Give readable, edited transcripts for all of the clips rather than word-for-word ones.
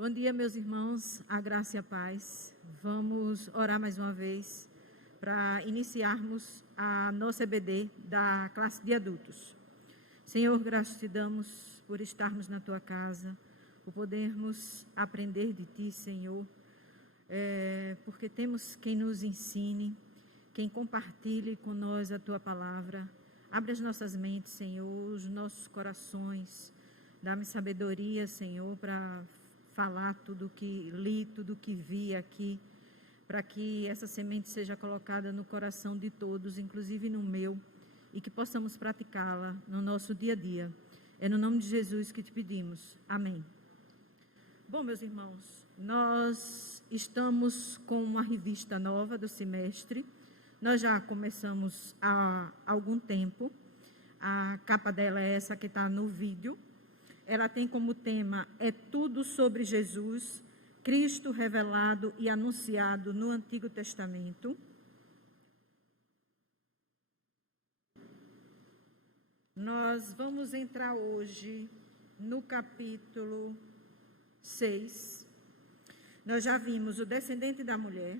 Bom dia, meus irmãos, a graça e a paz. Vamos orar mais uma vez para iniciarmos a nossa EBD da classe de adultos. Senhor, graças te damos por estarmos na tua casa, por podermos aprender de ti, Senhor, porque temos quem nos ensine, quem compartilhe com nós a tua palavra. Abre as nossas mentes, Senhor, os nossos corações. Dá-me sabedoria, Senhor, para falar tudo que li, tudo que vi aqui, para que essa semente seja colocada no coração de todos, inclusive no meu, e que possamos praticá-la no nosso dia a dia. É no nome de Jesus que te pedimos. Amém. Bom, meus irmãos, nós estamos com uma revista nova do semestre. Nós já começamos há algum tempo. A capa dela é essa que está no vídeo. Ela tem como tema, é tudo sobre Jesus, Cristo revelado e anunciado no Antigo Testamento. Nós vamos entrar hoje no capítulo 6. Nós já vimos o descendente da mulher,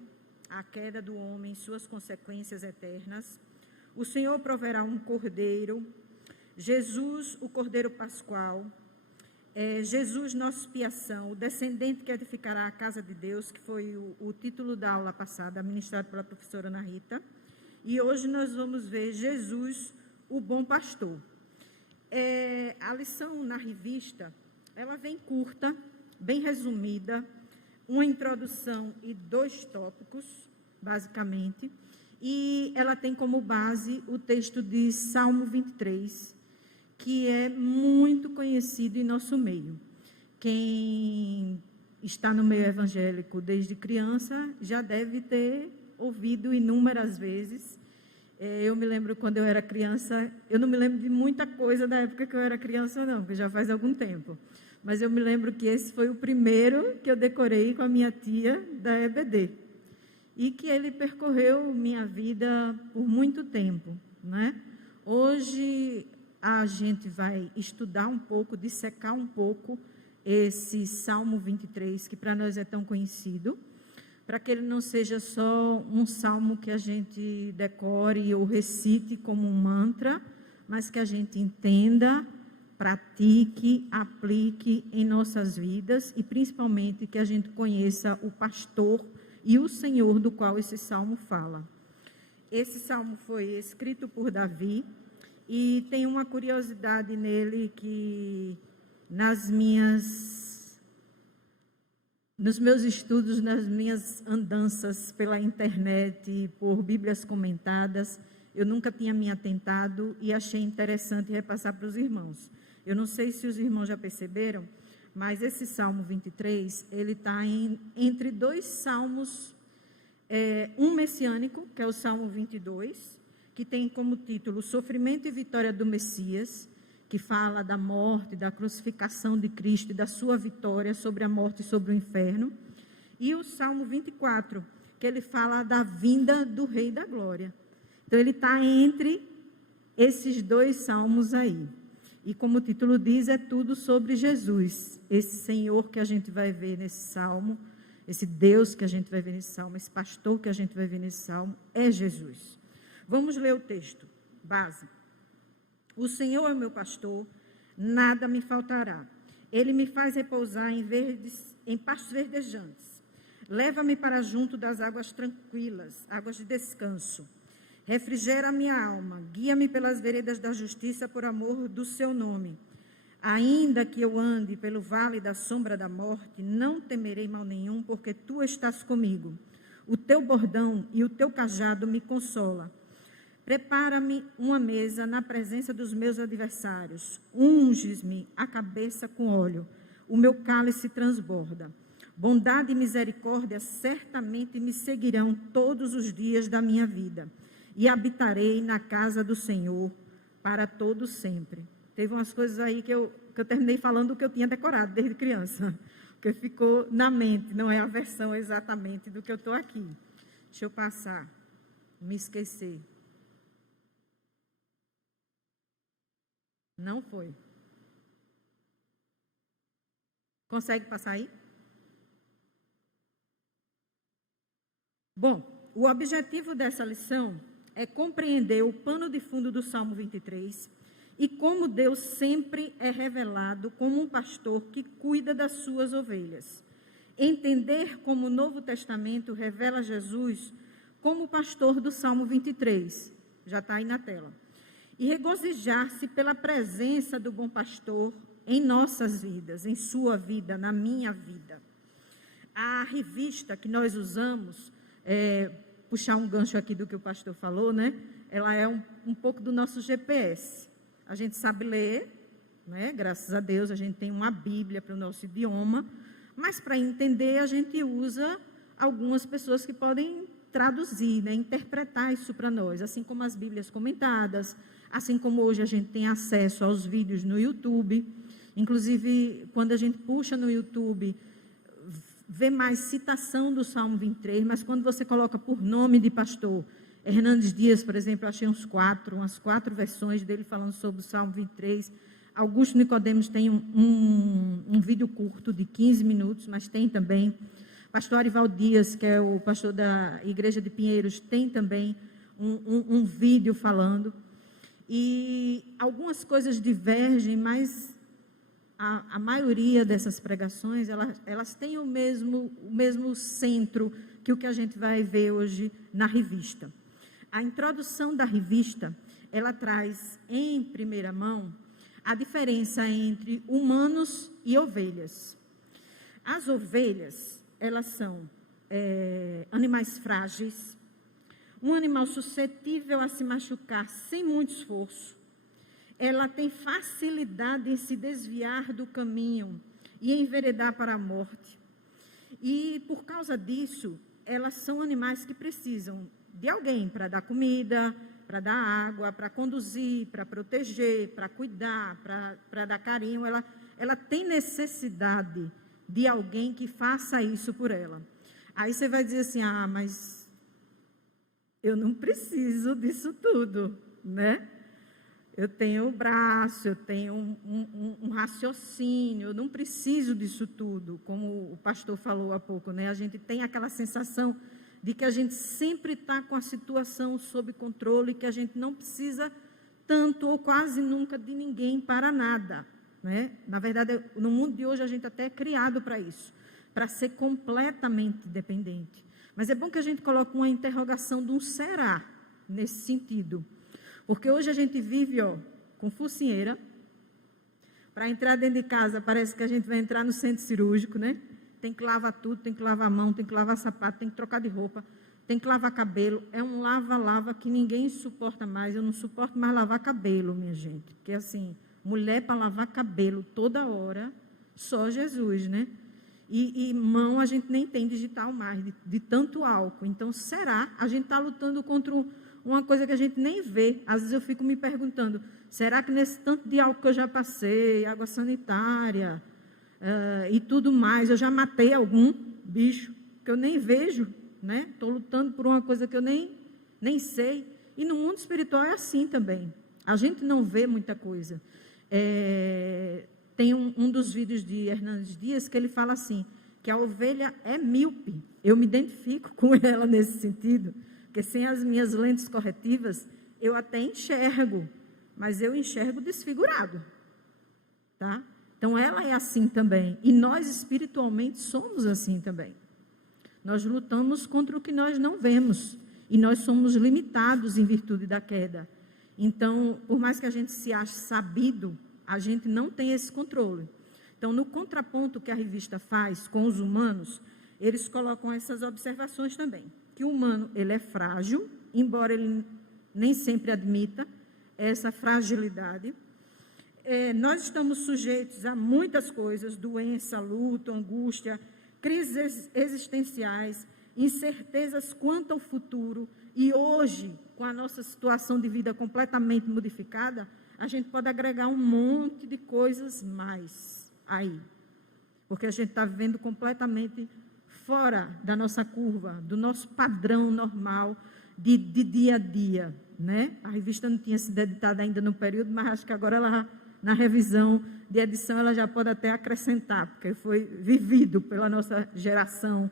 a queda do homem, suas consequências eternas. O Senhor proverá um cordeiro, Jesus, o cordeiro pascual. Jesus, nossa expiação, o descendente que edificará a casa de Deus, que foi o título da aula passada, ministrado pela professora Ana Rita. E hoje nós vamos ver Jesus, o bom pastor. A lição na revista, ela vem curta, bem resumida, uma introdução e 2 tópicos, basicamente, e ela tem como base o texto de Salmo 23, que é muito conhecido em nosso meio. Quem está no meio evangélico desde criança já deve ter ouvido inúmeras vezes. Eu me lembro quando eu era criança, eu não me lembro de muita coisa da época que eu era criança não, porque já faz algum tempo. Mas eu me lembro que esse foi o primeiro que eu decorei com a minha tia da EBD. E que ele percorreu minha vida por muito tempo, né? Hoje a gente vai estudar um pouco, dissecar um pouco esse Salmo 23, que para nós é tão conhecido, para que ele não seja só um salmo que a gente decore ou recite como um mantra, mas que a gente entenda, pratique, aplique em nossas vidas e principalmente que a gente conheça o pastor e o Senhor do qual esse salmo fala. Esse salmo foi escrito por Davi. E tem uma curiosidade nele que nos meus estudos, nas minhas andanças pela internet, por Bíblias comentadas, eu nunca tinha me atentado e achei interessante repassar para os irmãos. Eu não sei se os irmãos já perceberam, mas esse Salmo 23, ele está entre 2 salmos, um messiânico, que é o Salmo 22, que tem como título Sofrimento e Vitória do Messias, que fala da morte, da crucificação de Cristo e da sua vitória sobre a morte e sobre o inferno. E o Salmo 24, que ele fala da vinda do Rei da Glória. Então, ele está entre esses 2 salmos aí. E como o título diz, é tudo sobre Jesus, esse Senhor que a gente vai ver nesse salmo, esse Deus que a gente vai ver nesse salmo, esse pastor que a gente vai ver nesse salmo, é Jesus. Vamos ler o texto, base. O Senhor é o meu pastor, nada me faltará. Ele me faz repousar em pastos verdejantes. Leva-me para junto das águas tranquilas, águas de descanso. Refrigera a minha alma, guia-me pelas veredas da justiça por amor do seu nome. Ainda que eu ande pelo vale da sombra da morte, não temerei mal nenhum, porque tu estás comigo. O teu bordão e o teu cajado me consolam. Prepara-me uma mesa na presença dos meus adversários. Unges-me a cabeça com óleo. O meu cálice transborda. Bondade e misericórdia certamente me seguirão todos os dias da minha vida. E habitarei na casa do Senhor para todo sempre. Teve umas coisas aí que eu terminei falando o que eu tinha decorado desde criança. Porque ficou na mente, não é a versão exatamente do que eu estou aqui. Deixa eu passar. Me esquecer. Não foi. Consegue passar aí? Bom, o objetivo dessa lição é compreender o pano de fundo do Salmo 23 e como Deus sempre é revelado como um pastor que cuida das suas ovelhas. Entender como o Novo Testamento revela Jesus como pastor do Salmo 23, já está aí na tela. E regozijar-se pela presença do bom pastor em nossas vidas, em sua vida, na minha vida. A revista que nós usamos, puxar um gancho aqui do que o pastor falou, né? Ela é um pouco do nosso GPS. A gente sabe ler, né? Graças a Deus, a gente tem uma Bíblia para o nosso idioma, mas para entender a gente usa algumas pessoas que podem traduzir, né? Interpretar isso para nós, assim como as Bíblias comentadas, assim como hoje a gente tem acesso aos vídeos no YouTube. Inclusive, quando a gente puxa no YouTube, vê mais citação do Salmo 23, mas quando você coloca por nome de pastor, Hernandes Dias, por exemplo, eu achei umas 4 versões dele falando sobre o Salmo 23. Augusto Nicodemos tem um vídeo curto de 15 minutos, mas tem também. Pastor Arival Dias, que é o pastor da Igreja de Pinheiros, tem também um vídeo falando. E algumas coisas divergem, mas a maioria dessas pregações, elas têm o mesmo centro que o que a gente vai ver hoje na revista. A introdução da revista, ela traz em primeira mão a diferença entre humanos e ovelhas. As ovelhas, elas são animais frágeis, um animal suscetível a se machucar sem muito esforço. Ela tem facilidade em se desviar do caminho e enveredar para a morte. E, por causa disso, elas são animais que precisam de alguém para dar comida, para dar água, para conduzir, para proteger, para cuidar, para dar carinho. Ela tem necessidade de alguém que faça isso por ela. Aí você vai dizer assim, mas eu não preciso disso tudo, né? Eu tenho o braço, eu tenho um raciocínio, eu não preciso disso tudo, como o pastor falou há pouco, né? A gente tem aquela sensação de que a gente sempre está com a situação sob controle, que a gente não precisa tanto ou quase nunca de ninguém para nada, né? Na verdade, no mundo de hoje a gente até é criado para isso, para ser completamente dependente. Mas é bom que a gente coloque uma interrogação de um será nesse sentido. Porque hoje a gente vive, com focinheira. Para entrar dentro de casa, parece que a gente vai entrar no centro cirúrgico, né? Tem que lavar tudo, tem que lavar a mão, tem que lavar sapato, tem que trocar de roupa, tem que lavar cabelo. É um lava-lava que ninguém suporta mais. Eu não suporto mais lavar cabelo, minha gente. Porque, assim, mulher para lavar cabelo toda hora, só Jesus, né? E mão a gente nem tem digital mais, de tanto álcool. Então, será? A gente está lutando contra uma coisa que a gente nem vê. Às vezes eu fico me perguntando, será que nesse tanto de álcool que eu já passei, água sanitária e tudo mais, eu já matei algum bicho que eu nem vejo, né? Estou lutando por uma coisa que eu nem sei. E no mundo espiritual é assim também. A gente não vê muita coisa. Tem um dos vídeos de Hernandes Dias que ele fala assim, que a ovelha é míope. Eu me identifico com ela nesse sentido, porque sem as minhas lentes corretivas, eu até enxergo, mas eu enxergo desfigurado, tá? Então, ela é assim também, e nós espiritualmente somos assim também. Nós lutamos contra o que nós não vemos, e nós somos limitados em virtude da queda. Então, por mais que a gente se ache sabido, a gente não tem esse controle. Então, no contraponto que a revista faz com os humanos, eles colocam essas observações também. Que o humano, ele é frágil, embora ele nem sempre admita essa fragilidade. Nós estamos sujeitos a muitas coisas, doença, luto, angústia, crises existenciais, incertezas quanto ao futuro. E hoje, com a nossa situação de vida completamente modificada, a gente pode agregar um monte de coisas mais aí. Porque a gente está vivendo completamente fora da nossa curva, do nosso padrão normal de dia a dia, né? A revista não tinha sido editada ainda no período, mas acho que agora ela, na revisão de edição, ela já pode até acrescentar, porque foi vivido pela nossa geração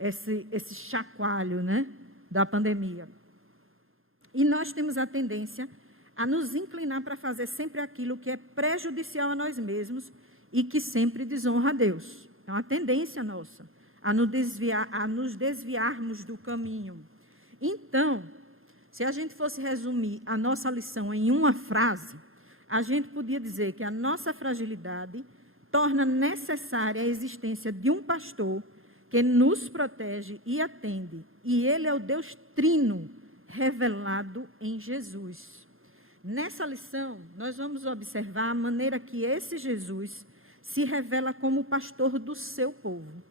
esse chacoalho, né, da pandemia. E nós temos a tendência a nos inclinar para fazer sempre aquilo que é prejudicial a nós mesmos e que sempre desonra a Deus. É uma tendência nossa a nos desviarmos do caminho. Então, se a gente fosse resumir a nossa lição em uma frase, a gente podia dizer que a nossa fragilidade torna necessária a existência de um pastor que nos protege e atende. E ele é o Deus Trino revelado em Jesus. Nessa lição, nós vamos observar a maneira que esse Jesus se revela como pastor do seu povo.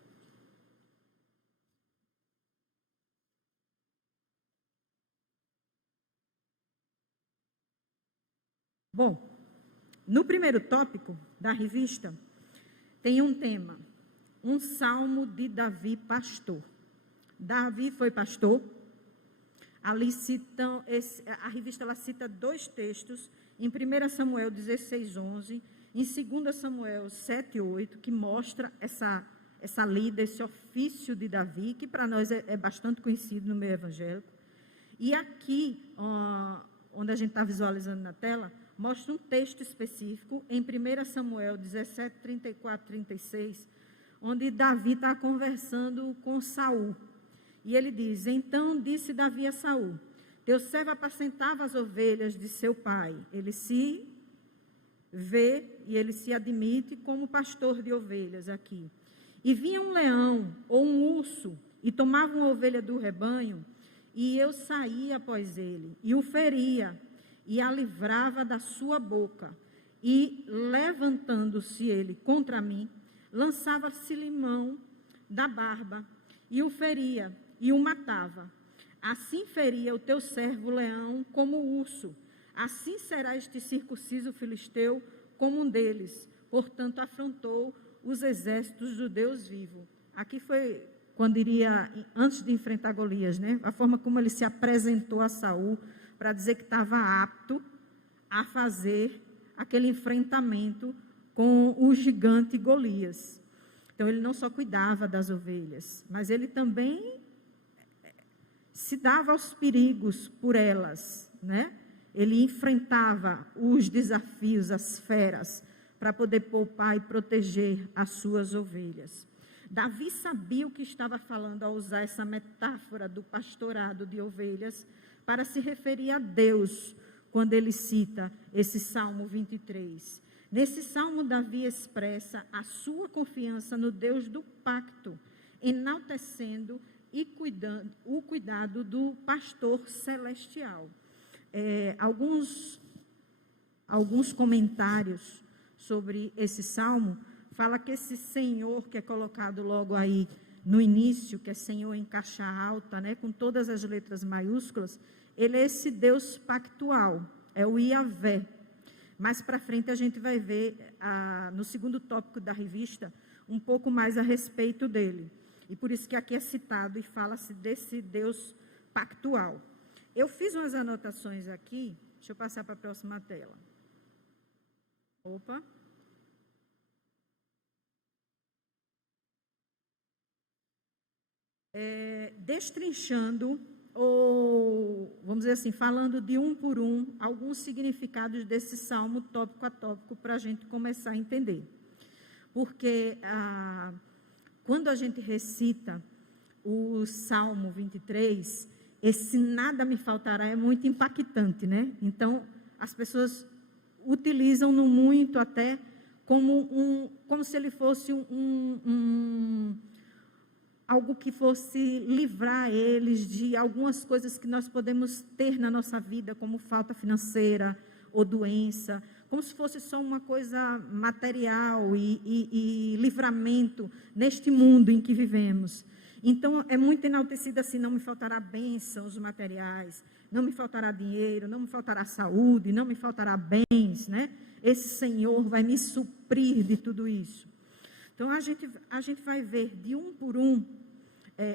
Bom, no primeiro tópico da revista, tem um tema, um salmo de Davi, pastor. Davi foi pastor. Ali citam, a revista ela cita 2 textos, em 1 Samuel 16:11, em 2 Samuel 7:8, que mostra essa lida, esse ofício de Davi, que para nós é bastante conhecido no meio evangélico. E aqui, onde a gente está visualizando na tela, mostra um texto específico, em 1 Samuel 17, 34, 36, onde Davi está conversando com Saul. E ele diz: então disse Davi a Saul, teu servo apacentava as ovelhas de seu pai. Ele se vê e ele se admite como pastor de ovelhas aqui. E vinha um leão ou um urso e tomava uma ovelha do rebanho, e eu saía após ele e o feria e a livrava da sua boca. E levantando-se ele contra mim, lançava-se-lhe mão da barba e o feria e o matava. Assim feria o teu servo leão como o urso. Assim será este circunciso filisteu como um deles. Portanto, afrontou os exércitos do Deus vivo. Aqui foi quando iria, antes de enfrentar Golias, né? A forma como ele se apresentou a Saul para dizer que estava apto a fazer aquele enfrentamento com o gigante Golias. Então, ele não só cuidava das ovelhas, mas ele também se dava aos perigos por elas, né? Ele enfrentava os desafios, as feras, para poder poupar e proteger as suas ovelhas. Davi sabia o que estava falando ao usar essa metáfora do pastorado de ovelhas para se referir a Deus, quando ele cita esse Salmo 23. Nesse Salmo, Davi expressa a sua confiança no Deus do pacto, enaltecendo o cuidado do pastor celestial. Alguns comentários sobre esse salmo fala que esse Senhor que é colocado logo aí no início, que é Senhor em caixa alta, né, com todas as letras maiúsculas, ele é esse Deus pactual, é o Iavé. Mais para frente a gente vai ver, no segundo tópico da revista, um pouco mais a respeito dele. E por isso que aqui é citado e fala-se desse Deus pactual. Eu fiz umas anotações aqui, deixa eu passar para a próxima tela. Opa. Destrinchando, ou vamos dizer assim, falando de um por um, alguns significados desse salmo, tópico a tópico, para a gente começar a entender. Porque quando a gente recita o Salmo 23, esse nada me faltará é muito impactante, né? Então, as pessoas utilizam-no muito até como se ele fosse algo que fosse livrar eles de algumas coisas que nós podemos ter na nossa vida, como falta financeira ou doença, como se fosse só uma coisa material e livramento neste mundo em que vivemos. Então, é muito enaltecido assim: não me faltará bênçãos materiais, não me faltará dinheiro, não me faltará saúde, não me faltará bens, né? Esse Senhor vai me suprir de tudo isso. Então, a gente vai ver de um por um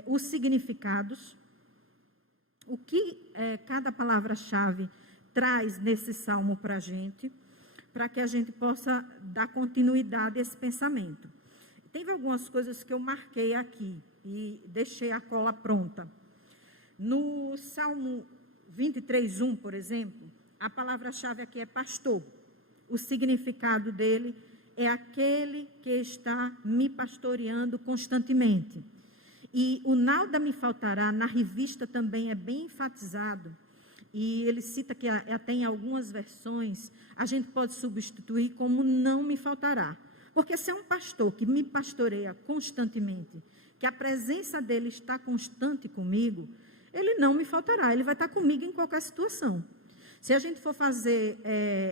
os significados, o que cada palavra-chave traz nesse salmo para a gente, para que a gente possa dar continuidade a esse pensamento. Teve algumas coisas que eu marquei aqui e deixei a cola pronta. No Salmo 23:1, por exemplo, a palavra-chave aqui é pastor. O significado dele é aquele que está me pastoreando constantemente. E o nada me faltará, na revista também é bem enfatizado, e ele cita que até em algumas versões, a gente pode substituir como não me faltará. Porque se é um pastor que me pastoreia constantemente, que a presença dele está constante comigo, ele não me faltará, ele vai estar comigo em qualquer situação. Se a gente for fazer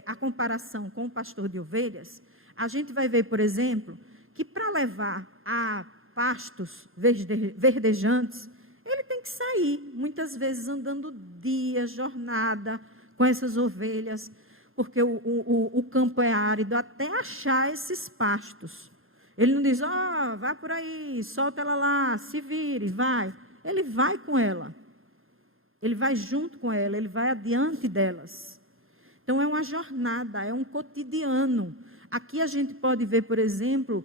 a comparação com o pastor de ovelhas, a gente vai ver, por exemplo, que para levar a pastos verdejantes, ele tem que sair, muitas vezes andando dias, jornada com essas ovelhas, porque o campo é árido, até achar esses pastos. Ele não diz, vá por aí, solta ela lá, se vire, vai. Ele vai com ela. Ele vai junto com ela, ele vai adiante delas. Então, é uma jornada, é um cotidiano. Aqui a gente pode ver, por exemplo,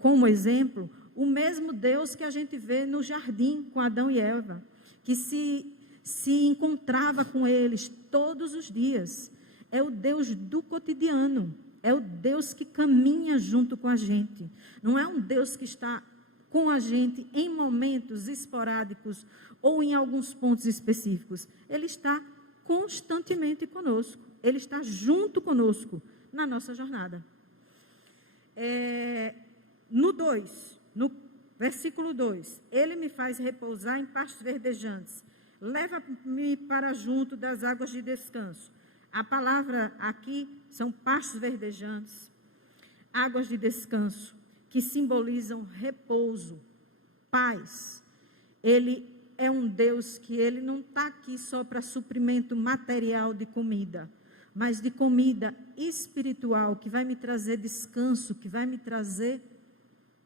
como exemplo, o mesmo Deus que a gente vê no jardim com Adão e Eva, que se encontrava com eles todos os dias. É o Deus do cotidiano, é o Deus que caminha junto com a gente. Não é um Deus que está com a gente em momentos esporádicos ou em alguns pontos específicos. Ele está constantemente conosco, ele está junto conosco na nossa jornada. No versículo 2, ele me faz repousar em pastos verdejantes, leva-me para junto das águas de descanso. A palavra aqui são pastos verdejantes, águas de descanso, que simbolizam repouso, paz. Ele é um Deus que ele não está aqui só para suprimento material de comida, mas de comida espiritual, que vai me trazer descanso, que vai me trazer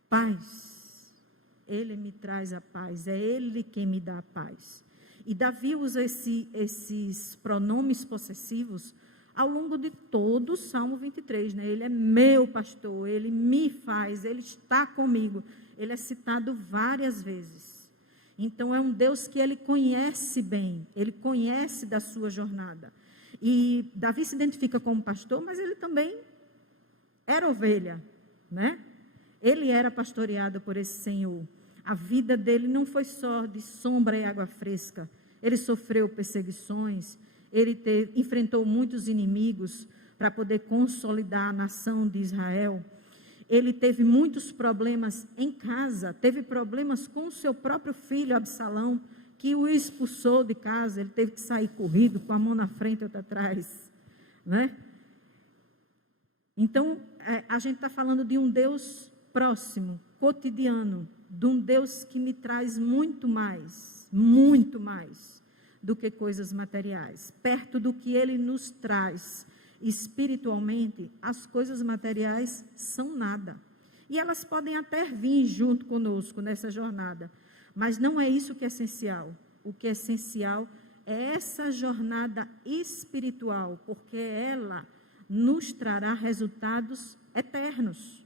paz. Ele me traz a paz, é Ele quem me dá a paz. E Davi usa esses pronomes possessivos ao longo de todo o Salmo 23, né? Ele é meu pastor, ele me faz, ele está comigo. Ele é citado várias vezes. Então, é um Deus que ele conhece bem, ele conhece da sua jornada. E Davi se identifica como pastor, mas ele também era ovelha, né? Ele era pastoreado por esse Senhor. A vida dele não foi só de sombra e água fresca. Ele sofreu perseguições, ele enfrentou muitos inimigos para poder consolidar a nação de Israel. Ele teve muitos problemas em casa, teve problemas com o seu próprio filho Absalão, que o expulsou de casa. Ele teve que sair corrido, com a mão na frente e outra atrás, né? Então, a gente está falando de um Deus próximo, cotidiano, de um Deus que me traz muito mais do que coisas materiais. Perto do que Ele nos traz espiritualmente, as coisas materiais são nada. E elas podem até vir junto conosco nessa jornada, mas não é isso que é essencial. O que é essencial é essa jornada espiritual, porque ela nos trará resultados eternos.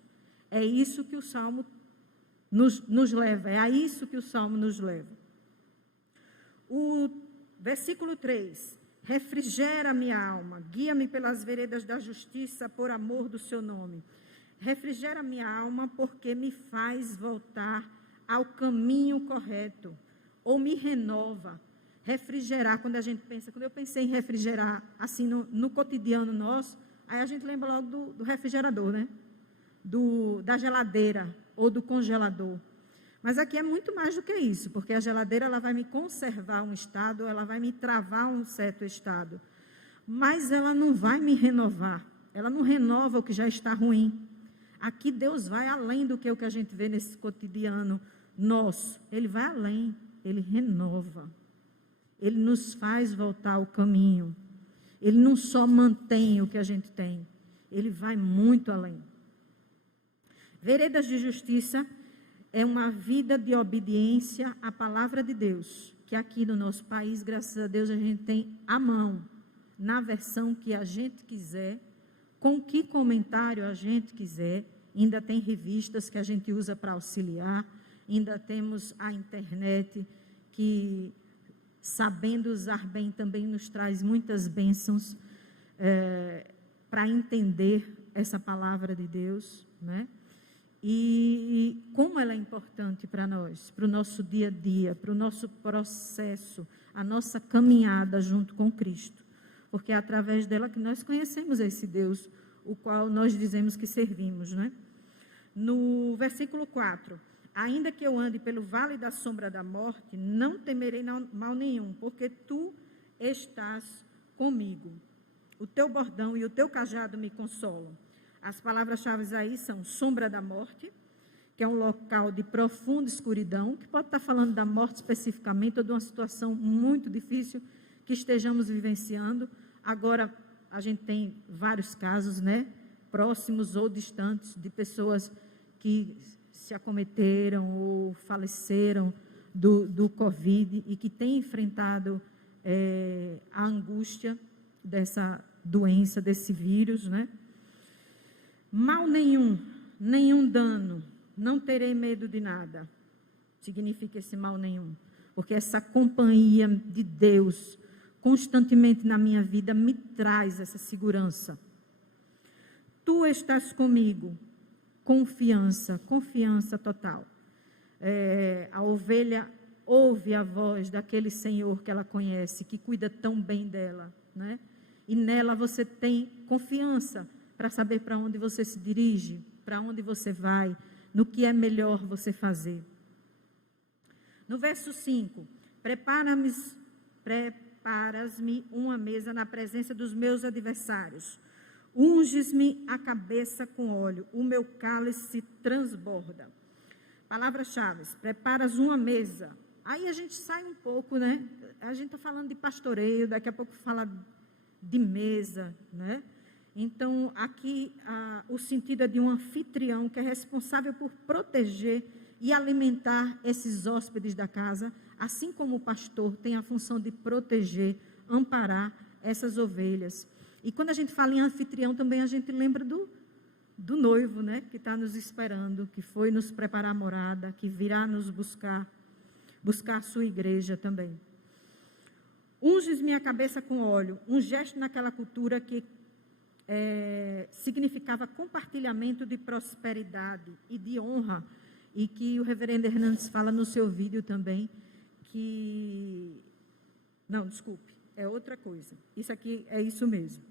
É isso que o Salmo nos leva, é a isso que o Salmo nos leva. O versículo 3, refrigera minha alma, guia-me pelas veredas da justiça por amor do seu nome. Refrigera minha alma porque me faz voltar ao caminho correto, ou me renova. Refrigerar, quando eu pensei em refrigerar, assim, no cotidiano nosso, aí a gente lembra logo do refrigerador, né? Da geladeira ou do congelador. Mas aqui é muito mais do que isso, porque a geladeira ela vai me conservar um estado, ela vai me travar um certo estado, mas ela não vai me renovar, ela não renova o que já está ruim. Aqui Deus vai além do que o que a gente vê nesse cotidiano nosso, Ele vai além, Ele renova, Ele nos faz voltar ao caminho, Ele não só mantém o que a gente tem, Ele vai muito além. Veredas de justiça é uma vida de obediência à palavra de Deus, que aqui no nosso país, graças a Deus, a gente tem à mão, na versão que a gente quiser, com que comentário a gente quiser, ainda tem revistas que a gente usa para auxiliar, ainda temos a internet que, sabendo usar bem, também nos traz muitas bênçãos para entender essa palavra de Deus, né? E como ela é importante para nós, para o nosso dia a dia, para o nosso processo, a nossa caminhada junto com Cristo, porque é através dela que nós conhecemos esse Deus, o qual nós dizemos que servimos, né? No versículo 4, ainda que eu ande pelo vale da sombra da morte, não temerei mal nenhum, porque tu estás comigo. O teu bordão e o teu cajado me consolam. As palavras-chave aí são sombra da morte, que é um local de profunda escuridão, que pode estar falando da morte especificamente, ou de uma situação muito difícil que estejamos vivenciando. Agora, a gente tem vários casos, né, próximos ou distantes, de pessoas que se acometeram ou faleceram do Covid e que têm enfrentado a angústia dessa doença, desse vírus, né? Mal nenhum, nenhum dano, não terei medo de nada. Significa esse mal nenhum, porque essa companhia de Deus constantemente na minha vida me traz essa segurança. Tu estás comigo, confiança total. A ovelha ouve a voz daquele Senhor que ela conhece, que cuida tão bem dela, né? E nela você tem confiança para saber para onde você se dirige, para onde você vai, no que é melhor você fazer. No verso 5, preparas-me uma mesa na presença dos meus adversários, unges-me a cabeça com óleo, o meu cálice transborda. Palavras-chave, preparas uma mesa. Aí a gente sai um pouco, né? A gente está falando de pastoreio, daqui a pouco fala de mesa, né? Então, aqui, o sentido é de um anfitrião que é responsável por proteger e alimentar esses hóspedes da casa, assim como o pastor tem a função de proteger, amparar essas ovelhas. E quando a gente fala em anfitrião, também a gente lembra do noivo, né, que está nos esperando, que foi nos preparar a morada, que virá nos buscar a sua igreja também. Unges minha cabeça com óleo, um gesto naquela cultura que significava compartilhamento de prosperidade e de honra, e que o reverendo Hernandes fala no seu vídeo também, não, desculpe, é outra coisa, isso aqui é isso mesmo.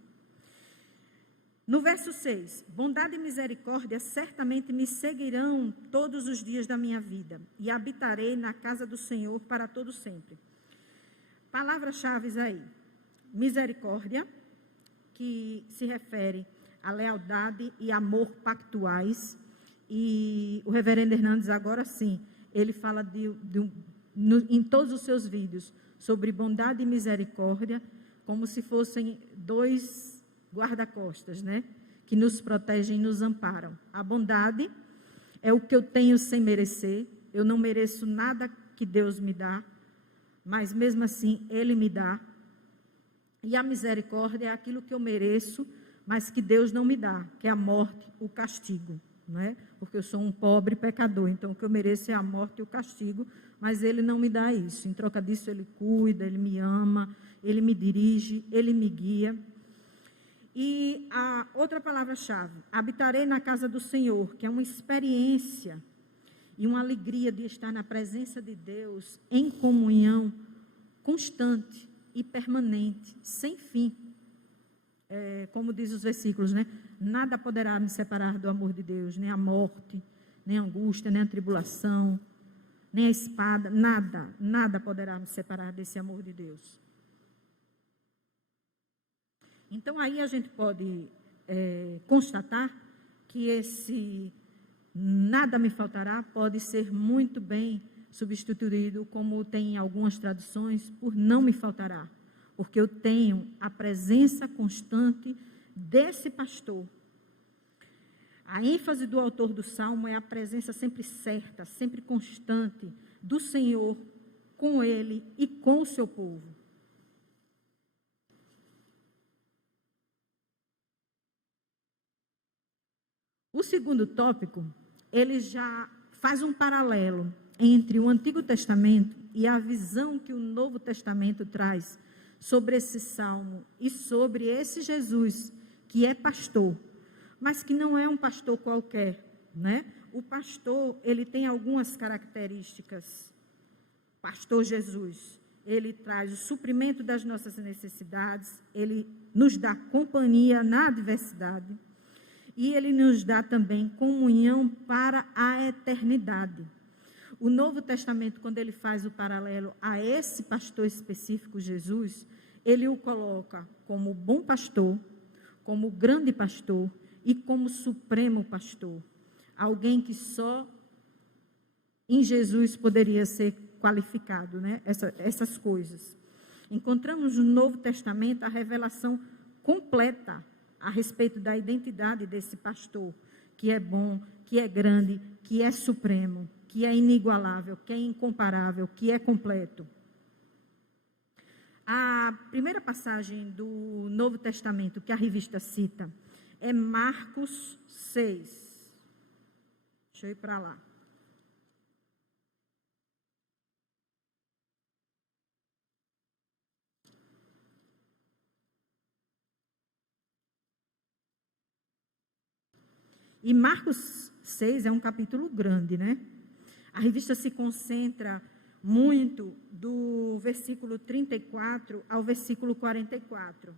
No verso 6, bondade e misericórdia certamente me seguirão todos os dias da minha vida, e habitarei na casa do Senhor para todo sempre. Palavras-chave aí, misericórdia, que se refere à lealdade e amor pactuais, e o reverendo Hernandes agora sim, ele fala em todos os seus vídeos sobre bondade e misericórdia, como se fossem dois guarda-costas, né, que nos protegem e nos amparam. A bondade é o que eu tenho sem merecer, eu não mereço nada que Deus me dá, mas mesmo assim Ele me dá. E a misericórdia é aquilo que eu mereço, mas que Deus não me dá, que é a morte, o castigo, não é? Porque eu sou um pobre pecador, então o que eu mereço é a morte e o castigo, mas Ele não me dá isso. Em troca disso, Ele cuida, Ele me ama, Ele me dirige, Ele me guia. E a outra palavra-chave, habitarei na casa do Senhor, que é uma experiência e uma alegria de estar na presença de Deus, em comunhão constante e permanente, sem fim. Como diz os versículos, né? Nada poderá me separar do amor de Deus, nem a morte, nem a angústia, nem a tribulação, nem a espada, nada poderá me separar desse amor de Deus. Então, aí a gente pode constatar que esse nada me faltará pode ser muito bem substituído, como tem em algumas traduções, por não me faltará, porque eu tenho a presença constante desse pastor. A ênfase do autor do Salmo é a presença sempre certa, sempre constante do Senhor com ele e com o seu povo. O segundo tópico, ele já faz um paralelo entre o Antigo Testamento e a visão que o Novo Testamento traz sobre esse salmo e sobre esse Jesus que é pastor, mas que não é um pastor qualquer, né? O pastor, ele tem algumas características. Pastor Jesus, ele traz o suprimento das nossas necessidades, ele nos dá companhia na adversidade e ele nos dá também comunhão para a eternidade. O Novo Testamento, quando ele faz o paralelo a esse pastor específico, Jesus, ele o coloca como bom pastor, como grande pastor e como supremo pastor. Alguém que só em Jesus poderia ser qualificado, né? Essas coisas. Encontramos no Novo Testamento a revelação completa a respeito da identidade desse pastor, que é bom, que é grande, que é supremo, que é inigualável, que é incomparável, que é completo. A primeira passagem do Novo Testamento que a revista cita é Marcos 6. Deixa eu ir para lá. E Marcos 6 é um capítulo grande, né? A revista se concentra muito do versículo 34 ao versículo 44.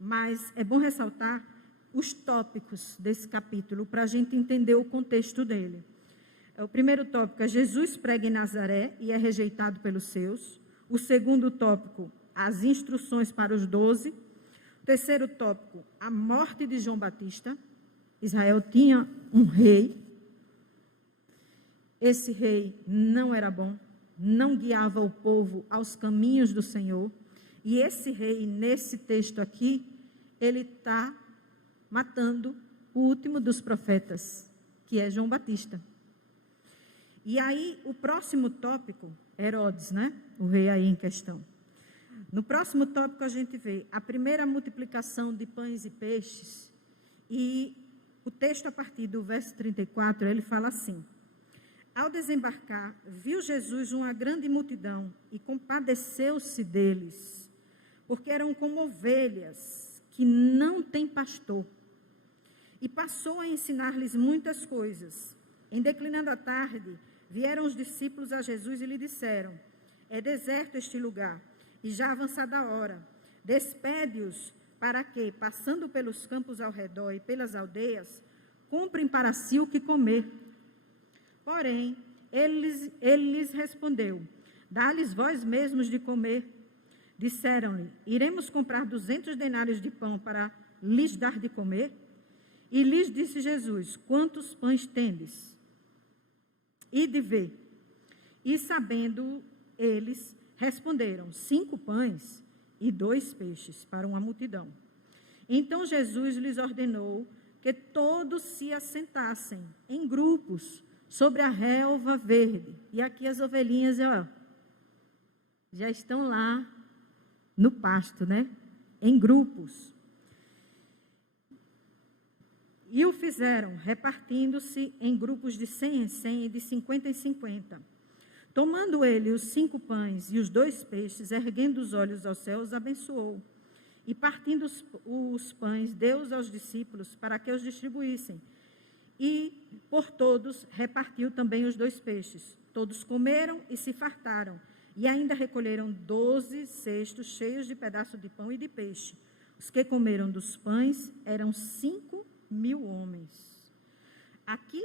Mas é bom ressaltar os tópicos desse capítulo para a gente entender o contexto dele. O primeiro tópico é Jesus prega em Nazaré e é rejeitado pelos seus. O segundo tópico, as instruções para os 12. O terceiro tópico, a morte de João Batista. Israel tinha um rei. Esse rei não era bom, não guiava o povo aos caminhos do Senhor. E esse rei, nesse texto aqui, ele está matando o último dos profetas, que é João Batista. E aí, o próximo tópico, Herodes, né? O rei aí em questão. No próximo tópico, a gente vê a primeira multiplicação de pães e peixes. E o texto, a partir do verso 34, ele fala assim: ao desembarcar, viu Jesus uma grande multidão e compadeceu-se deles, porque eram como ovelhas que não têm pastor. E passou a ensinar-lhes muitas coisas. Em declinando a tarde, vieram os discípulos a Jesus e lhe disseram: é deserto este lugar, e já avançada a hora. Despede-os para que, passando pelos campos ao redor e pelas aldeias, comprem para si o que comer. Porém, ele lhes respondeu: dá-lhes vós mesmos de comer. Disseram-lhe: iremos comprar 200 denários de pão para lhes dar de comer? E lhes disse Jesus: quantos pães tendes? Ide ver. E sabendo eles, responderam: 5 pães e 2 peixes para uma multidão. Então Jesus lhes ordenou que todos se assentassem em grupos sobre a relva verde. E aqui as ovelhinhas, ó, já estão lá no pasto, né? Em grupos. E o fizeram, repartindo-se em grupos de 100 em 100 e de 50 em 50. Tomando ele os 5 pães e os 2 peixes, erguendo os olhos aos céus, abençoou. E partindo os pães, deu-os aos discípulos para que os distribuíssem. E por todos repartiu também os 2 peixes. Todos comeram e se fartaram. E ainda recolheram 12 cestos cheios de pedaços de pão e de peixe. Os que comeram dos pães eram 5.000 homens. Aqui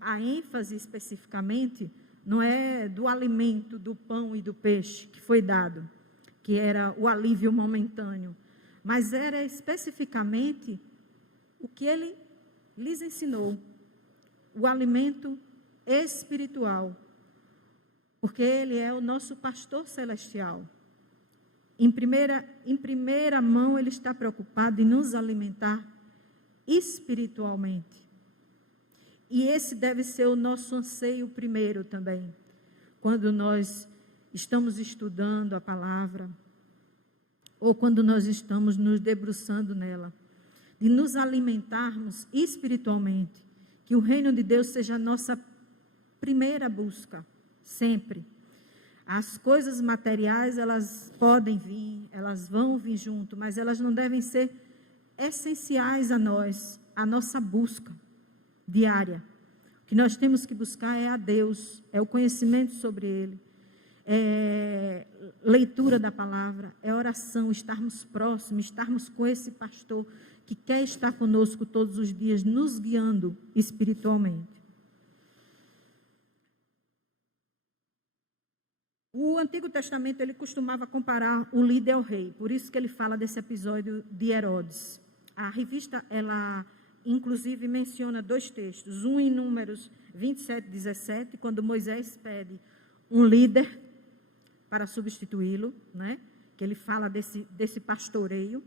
a ênfase especificamente não é do alimento, do pão e do peixe que foi dado, que era o alívio momentâneo, mas era especificamente o que ele lhes ensinou, o alimento espiritual, porque ele é o nosso pastor celestial. Em primeira mão, ele está preocupado em nos alimentar espiritualmente. E esse deve ser o nosso anseio primeiro também, quando nós estamos estudando a palavra, ou quando nós estamos nos debruçando nela. de nos alimentarmos espiritualmente, que o reino de Deus seja a nossa primeira busca, sempre. As coisas materiais, elas podem vir, elas vão vir junto, mas elas não devem ser essenciais a nós, a nossa busca diária. O que nós temos que buscar é a Deus, é o conhecimento sobre Ele, é leitura da palavra, é oração, estarmos próximos, estarmos com esse pastor que quer estar conosco todos os dias, nos guiando espiritualmente. O Antigo Testamento, ele costumava comparar o líder ao rei, por isso que ele fala desse episódio de Herodes. A revista, ela inclusive menciona 2 textos, um em Números 27, 17, quando Moisés pede um líder para substituí-lo, né? Que ele fala desse pastoreio,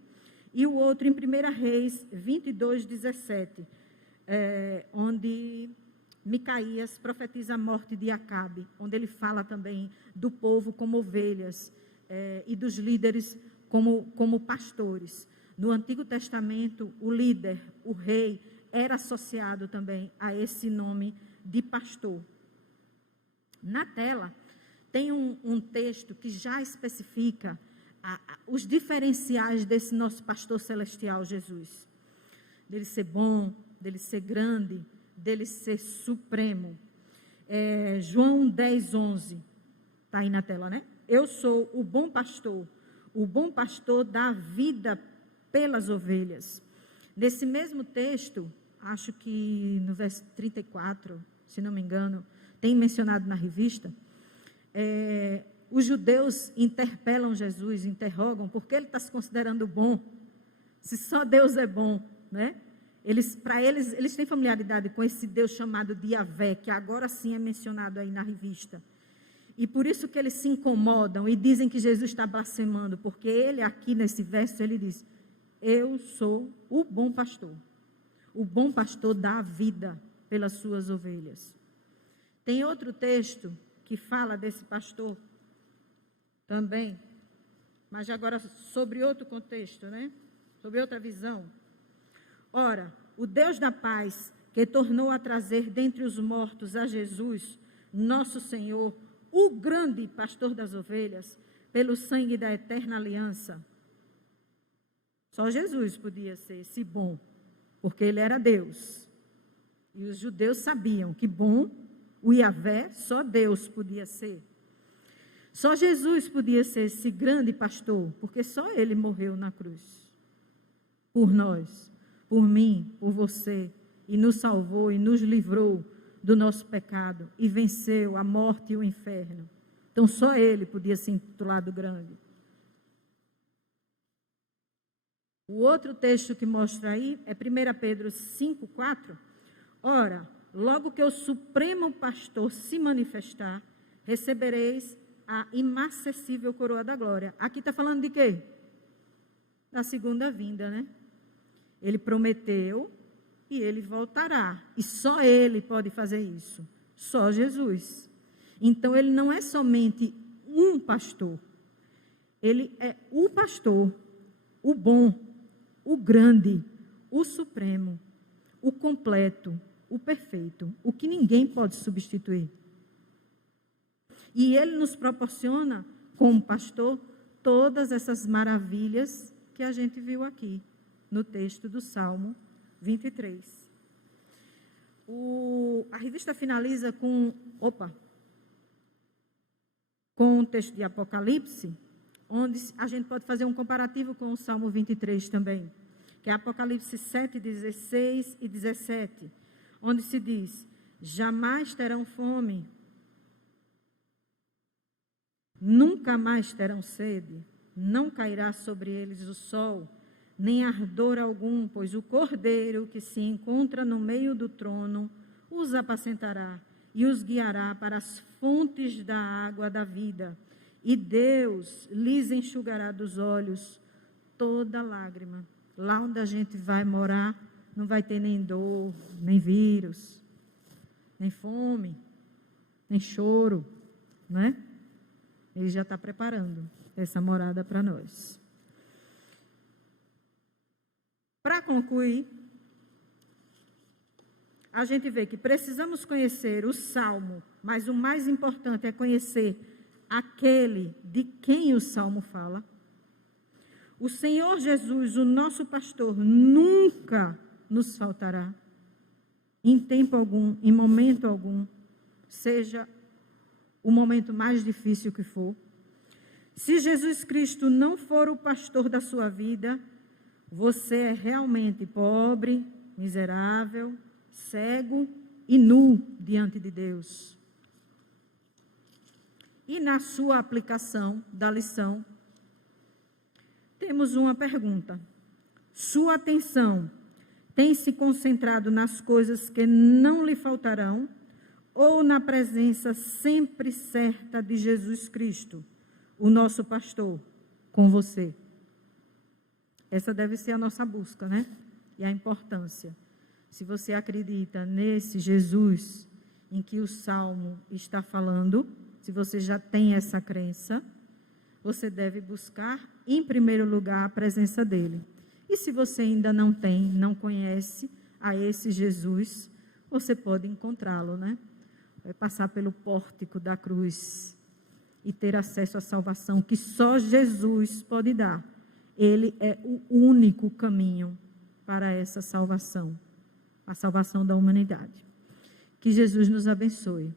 e o outro em 1 Reis 22, 17, onde Micaías profetiza a morte de Acabe, onde ele fala também do povo como ovelhas e dos líderes como pastores. No Antigo Testamento, o líder, o rei, era associado também a esse nome de pastor. Na tela, tem um texto que já especifica os diferenciais desse nosso pastor celestial, Jesus. Dele ser bom, dele ser grande, dele ser supremo. João 10, 11, está aí na tela, né? Eu sou o bom pastor dá vida pelas ovelhas. Nesse mesmo texto, acho que no verso 34, se não me engano, tem mencionado na revista, os judeus interpelam Jesus, interrogam, porque ele está se considerando bom, se só Deus é bom, né? Para eles têm familiaridade com esse Deus chamado de Yahvé, que agora sim é mencionado aí na revista. E por isso que eles se incomodam e dizem que Jesus está blasfemando, porque ele aqui nesse verso, ele diz, eu sou o bom pastor. O bom pastor dá a vida pelas suas ovelhas. Tem outro texto que fala desse pastor também, mas agora sobre outro contexto, né? Sobre outra visão. Ora, o Deus da paz, que tornou a trazer dentre os mortos a Jesus, nosso Senhor, o grande pastor das ovelhas, pelo sangue da eterna aliança. Só Jesus podia ser esse bom, porque ele era Deus. E os judeus sabiam que bom, o Yahvé, só Deus podia ser. Só Jesus podia ser esse grande pastor, porque só ele morreu na cruz. Por nós, por mim, por você, e nos salvou e nos livrou do nosso pecado, e venceu a morte e o inferno. Então só ele podia ser intitulado grande. O outro texto que mostra aí é 1 Pedro 5, 4. Ora, logo que o supremo pastor se manifestar, recebereis a inacessível coroa da glória. Aqui está falando de quê? Da segunda vinda, né? Ele prometeu e ele voltará. E só ele pode fazer isso. Só Jesus. Então, ele não é somente um pastor. Ele é o pastor, o bom, o grande, o supremo, o completo, o perfeito, o que ninguém pode substituir. E ele nos proporciona, como pastor, todas essas maravilhas que a gente viu aqui, no texto do Salmo 23. A revista finaliza com o texto de Apocalipse, onde a gente pode fazer um comparativo com o Salmo 23 também, que é Apocalipse 7, 16 e 17, onde se diz, jamais terão fome, nunca mais terão sede, não cairá sobre eles o sol, nem ardor algum, pois o Cordeiro que se encontra no meio do trono os apacentará e os guiará para as fontes da água da vida. E Deus lhes enxugará dos olhos toda lágrima. Lá onde a gente vai morar, não vai ter nem dor, nem vírus, nem fome, nem choro, né? Ele já está preparando essa morada para nós. Para concluir, a gente vê que precisamos conhecer o Salmo, mas o mais importante é conhecer aquele de quem o Salmo fala. O Senhor Jesus, o nosso pastor, nunca nos faltará, em tempo algum, em momento algum, seja o momento mais difícil que for. Se Jesus Cristo não for o pastor da sua vida, você é realmente pobre, miserável, cego e nu diante de Deus. E na sua aplicação da lição, temos uma pergunta. Sua atenção tem se concentrado nas coisas que não lhe faltarão ou na presença sempre certa de Jesus Cristo, o nosso pastor, com você? Essa deve ser a nossa busca, né? E a importância. Se você acredita nesse Jesus em que o Salmo está falando, se você já tem essa crença, você deve buscar, em primeiro lugar, a presença dele. E se você ainda não tem, não conhece a esse Jesus, você pode encontrá-lo, né? Vai passar pelo pórtico da cruz e ter acesso à salvação que só Jesus pode dar. Ele é o único caminho para essa salvação, a salvação da humanidade. Que Jesus nos abençoe.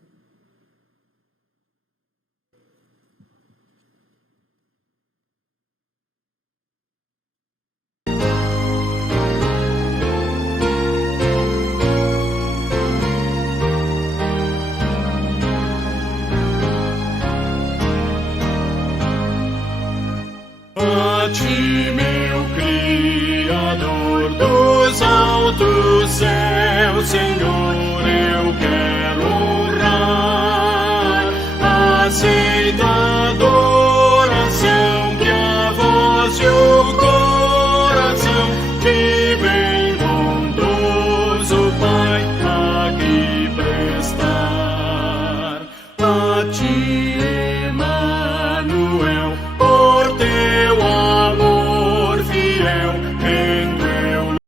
A ti, meu Criador dos altos céus, Senhor, eu quero honrar, aceita